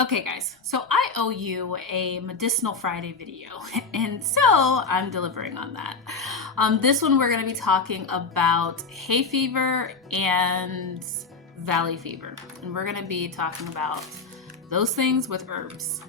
Okay guys, so I owe you a Medicinal Friday video, and so I'm delivering on that. This one we're going to be talking about hay fever and valley fever, and we're going to be talking about those things with herbs.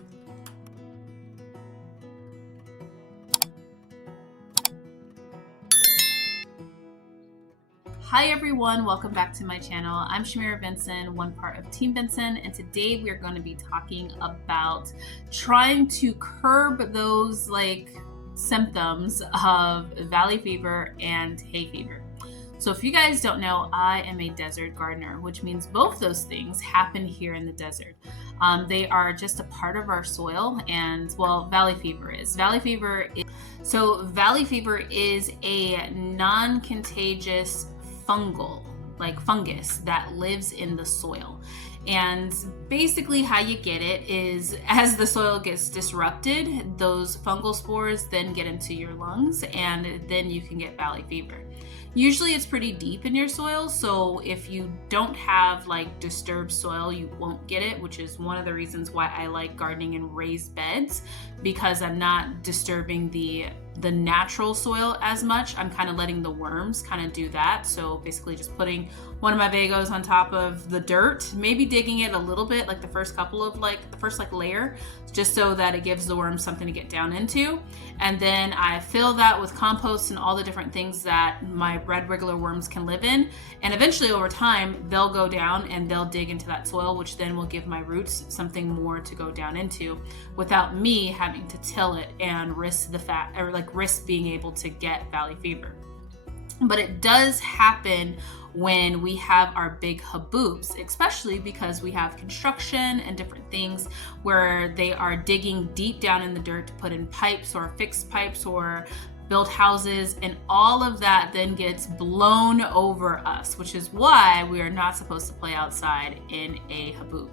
Hi everyone, welcome back to my channel. I'm Shamira Benson, one part of Team Benson, and today we are going to be talking about trying to curb those symptoms of valley fever and hay fever. So if you guys don't know, I am a desert gardener, which means both those things happen here in the desert. They are just a part of our soil, and well, valley fever is. Valley fever is a non-contagious fungus that lives in the soil. And basically how you get it is as the soil gets disrupted, those fungal spores then get into your lungs, and then you can get valley fever. Usually it's pretty deep in your soil, so if you don't have disturbed soil, you won't get it, which is one of the reasons why I like gardening in raised beds, because I'm not disturbing the natural soil as much. I'm kind of letting the worms kind of do that. So basically just putting one of my Vegos on top of the dirt, maybe digging it a little bit, the first layer, just so that it gives the worms something to get down into. And then I fill that with compost and all the different things that my red wriggler worms can live in. And eventually over time, they'll go down and they'll dig into that soil, which then will give my roots something more to go down into without me having to till it and risk risk being able to get valley fever. But it does happen when we have our big haboobs, especially because we have construction and different things where they are digging deep down in the dirt to put in pipes or fix pipes or build houses, and all of that then gets blown over us, which is why we are not supposed to play outside in a haboob.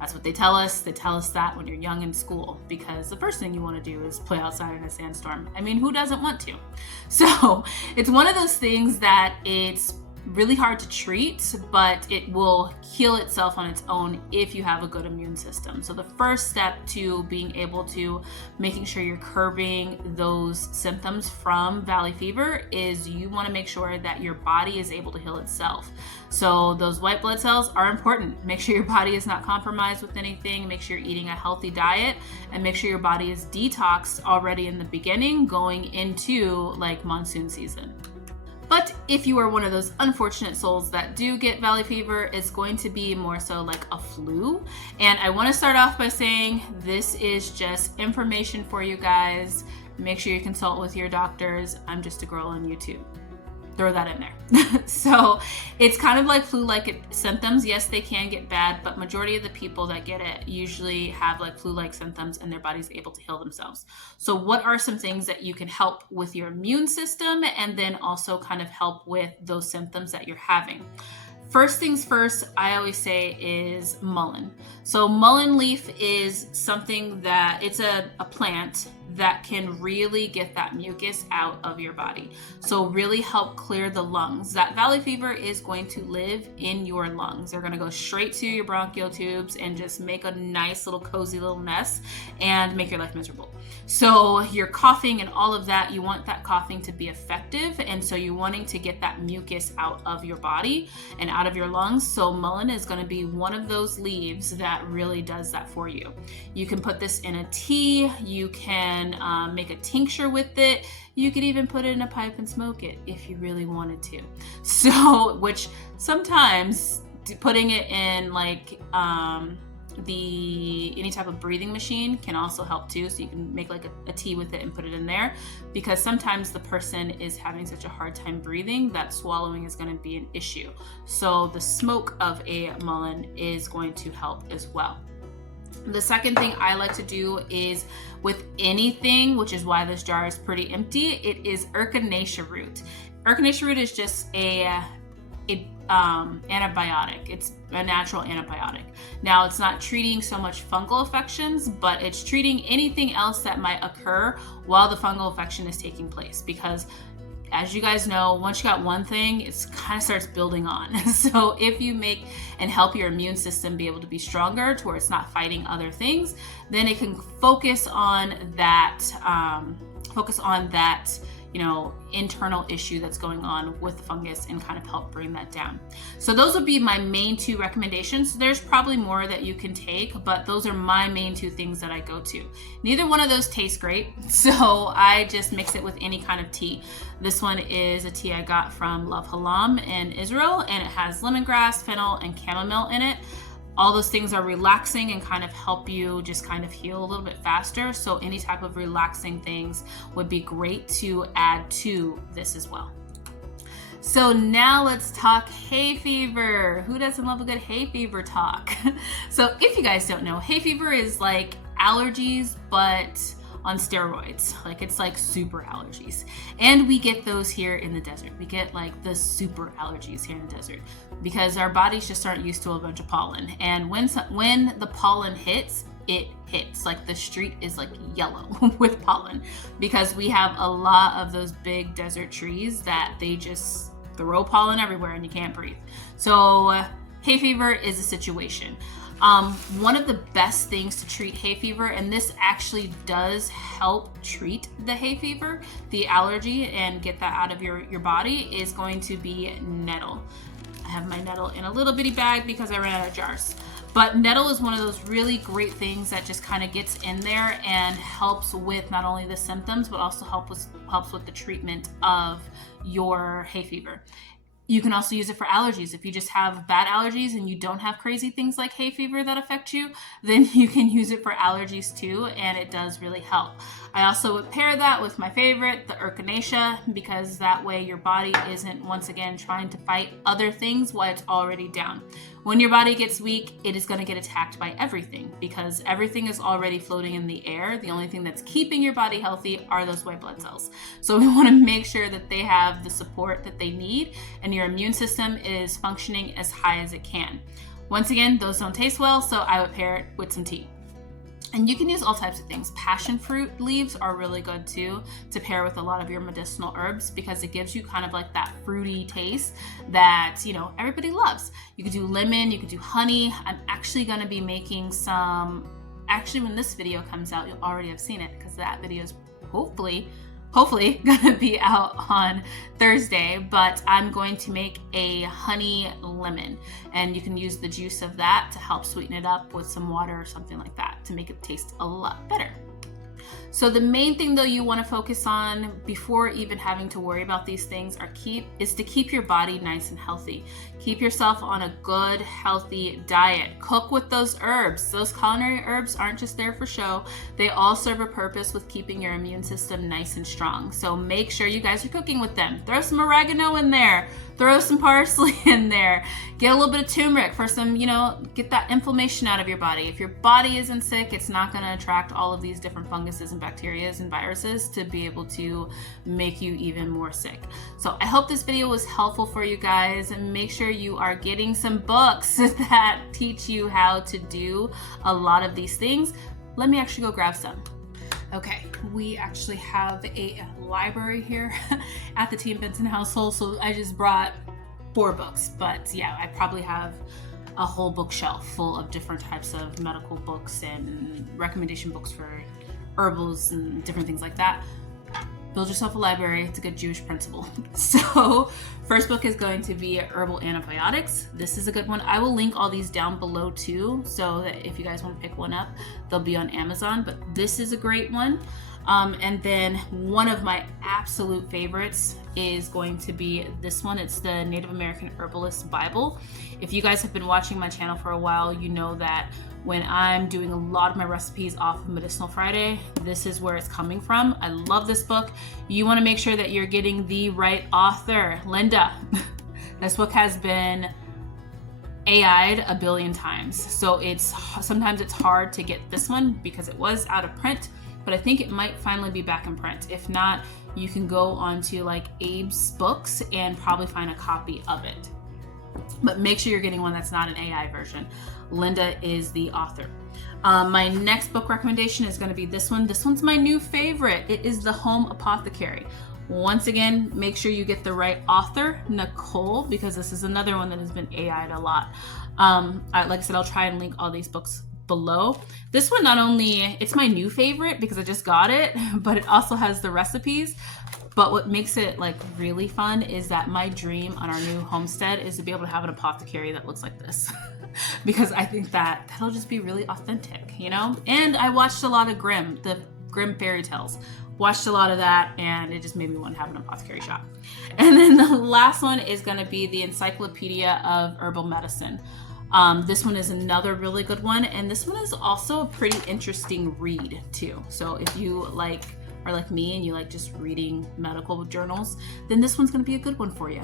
That's what they tell us. They tell us that when you're young in school, because the first thing you want to do is play outside in a sandstorm. I mean, who doesn't want to? So it's one of those things that it's really hard to treat, but it will heal itself on its own if you have a good immune system. So the first step to being able to making sure you're curbing those symptoms from valley fever is you want to make sure that your body is able to heal itself. So those white blood cells are important. Make sure your body is not compromised with anything. Make sure you're eating a healthy diet, and make sure your body is detoxed already in the beginning going into monsoon season. But if you are one of those unfortunate souls that do get valley fever, it's going to be more so like a flu. And I want to start off by saying this is just information for you guys. Make sure you consult with your doctors. I'm just a girl on YouTube. Throw that in there. So it's kind of like flu-like symptoms. Yes, they can get bad, but majority of the people that get it usually have flu-like symptoms and their body's able to heal themselves. So what are some things that you can help with your immune system and then also kind of help with those symptoms that you're having? First things first, I always say is mullein. So mullein leaf is something that it's a plant that can really get that mucus out of your body. So really help clear the lungs. That valley fever is going to live in your lungs. They're going to go straight to your bronchial tubes and just make a nice little cozy little nest and make your life miserable. So you're coughing and all of that, you want that coughing to be effective. And so you're wanting to get that mucus out of your body and out of your lungs. So mullein is going to be one of those leaves that really does that for you. You can put this in a tea. You can make a tincture with it. You could even put it in a pipe and smoke it if you really wanted to. So, which sometimes putting it in any type of breathing machine can also help too. So you can make a tea with it and put it in there, because sometimes the person is having such a hard time breathing that swallowing is going to be an issue. So the smoke of a mullein is going to help as well. The second thing I like to do is with anything, which is why this jar is pretty empty, it is echinacea root. Echinacea root is just a antibiotic. It's a natural antibiotic. Now, it's not treating so much fungal infections, but it's treating anything else that might occur while the fungal infection is taking place, because as you guys know, once you got one thing, it kind of starts building on. So if you make and help your immune system be able to be stronger to where it's not fighting other things, then it can focus on that, you know, internal issue that's going on with the fungus and kind of help bring that down. So those would be my main 2 recommendations. There's probably more that you can take, but those are my main 2 things that I go to. Neither one of those tastes great, so I just mix it with any kind of tea. This one is a tea I got from Love Halam in Israel, and it has lemongrass, fennel, and chamomile in it. All those things are relaxing and kind of help you just kind of heal a little bit faster. So any type of relaxing things would be great to add to this as well. So now let's talk hay fever. Who doesn't love a good hay fever talk? So if you guys don't know, hay fever is like allergies, but on steroids. Like, it's like super allergies. And we get those here in the desert. We get like the super allergies here in the desert because our bodies just aren't used to a bunch of pollen. And when the pollen hits, it hits. Like, the street is like yellow with pollen because we have a lot of those big desert trees that they just throw pollen everywhere and you can't breathe. So hay fever is a situation. One of the best things to treat hay fever, and this actually does help treat the hay fever, the allergy, and get that out of your body, is going to be nettle. I have my nettle in a little bitty bag because I ran out of jars. But nettle is one of those really great things that just kind of gets in there and helps with not only the symptoms, but also helps with the treatment of your hay fever. You can also use it for allergies. If you just have bad allergies and you don't have crazy things like hay fever that affect you, then you can use it for allergies too, and it does really help. I also would pair that with my favorite, the echinacea, because that way your body isn't, once again, trying to fight other things while it's already down. When your body gets weak, it is going to get attacked by everything because everything is already floating in the air. The only thing that's keeping your body healthy are those white blood cells. So we want to make sure that they have the support that they need and your immune system is functioning as high as it can. Once again, those don't taste well, so I would pair it with some tea. And you can use all types of things. Passion fruit leaves are really good too to pair with a lot of your medicinal herbs because it gives you kind of like that fruity taste that, you know, everybody loves. You could do lemon, you could do honey. I'm actually going to be making some, actually when this video comes out, you'll already have seen it because that video is hopefully gonna be out on Thursday, but I'm going to make a honey lemon, and you can use the juice of that to help sweeten it up with some water or something like that to make it taste a lot better. So the main thing though you want to focus on before even having to worry about these things is to keep your body nice and healthy. Keep yourself on a good, healthy diet. Cook with those herbs. Those culinary herbs aren't just there for show. They all serve a purpose with keeping your immune system nice and strong. So make sure you guys are cooking with them. Throw some oregano in there. Throw some parsley in there. Get a little bit of turmeric for some, get that inflammation out of your body. If your body isn't sick, it's not going to attract all of these different funguses and bacteria and viruses to be able to make you even more sick. So I hope this video was helpful for you guys, and make sure you are getting some books that teach you how to do a lot of these things. Let me actually go grab some. Okay, we actually have a library here at the Team Benson household, so I just brought 4 books, but yeah, I probably have a whole bookshelf full of different types of medical books and recommendation books for herbals and different things like that. Build yourself a library. It's a good Jewish principle. So first book is going to be Herbal Antibiotics. This is a good one. I will link all these down below too, so that if you guys want to pick one up, they'll be on Amazon, but this is a great one. And then one of my absolute favorites is going to be this one. It's the Native American Herbalist Bible. If you guys have been watching my channel for a while, you know that when I'm doing a lot of my recipes off of Medicinal Friday, this is where it's coming from. I love this book. You want to make sure that you're getting the right author, Linda. This book has been AI'd a billion times. So sometimes it's hard to get this one because it was out of print, but I think it might finally be back in print. If not, you can go onto like Abe's Books and probably find a copy of it. But make sure you're getting one that's not an AI version. Linda is the author. My next book recommendation is going to be this one. This one's my new favorite. It is The Home Apothecary. Once again, make sure you get the right author, Nicole, because this is another one that has been AI'd a lot. Like I said, I'll try and link all these books below. This one, not only, it's my new favorite because I just got it, but it also has the recipes. But what makes it like really fun is that my dream on our new homestead is to be able to have an apothecary that looks like this. Because I think that that'll just be really authentic, you know? And I watched a lot of the Grimm fairy tales. Watched a lot of that, and it just made me want to have an apothecary shop. And then the last one is going to be the Encyclopedia of Herbal Medicine. This one is another really good one, and this one is also a pretty interesting read too. So if you are like me and you like just reading medical journals, then this one's going to be a good one for you.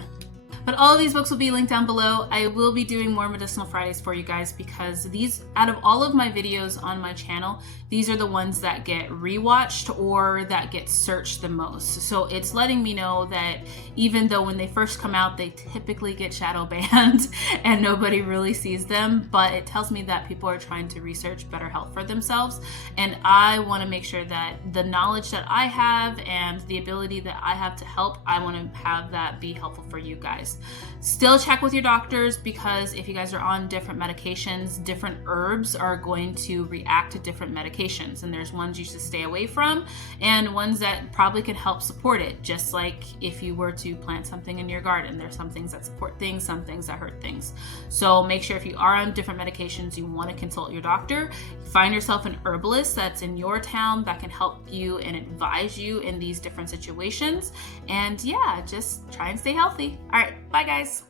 But all of these books will be linked down below. I will be doing more Medicinal Fridays for you guys because these, out of all of my videos on my channel, these are the ones that get rewatched or that get searched the most. So it's letting me know that even though when they first come out, they typically get shadow banned and nobody really sees them, but it tells me that people are trying to research better health for themselves. And I want to make sure that the knowledge that I have and the ability that I have to help, I want to have that be helpful for you guys. Still check with your doctors, because if you guys are on different medications, different herbs are going to react to different medications, and there's ones you should stay away from and ones that probably can help support it. Just like if you were to plant something in your garden, there's some things that support things, some things that hurt things. So make sure if you are on different medications, you want to consult your doctor. Find yourself an herbalist that's in your town that can help you and advise you in these different situations. And yeah, just try and stay healthy. All right, bye guys.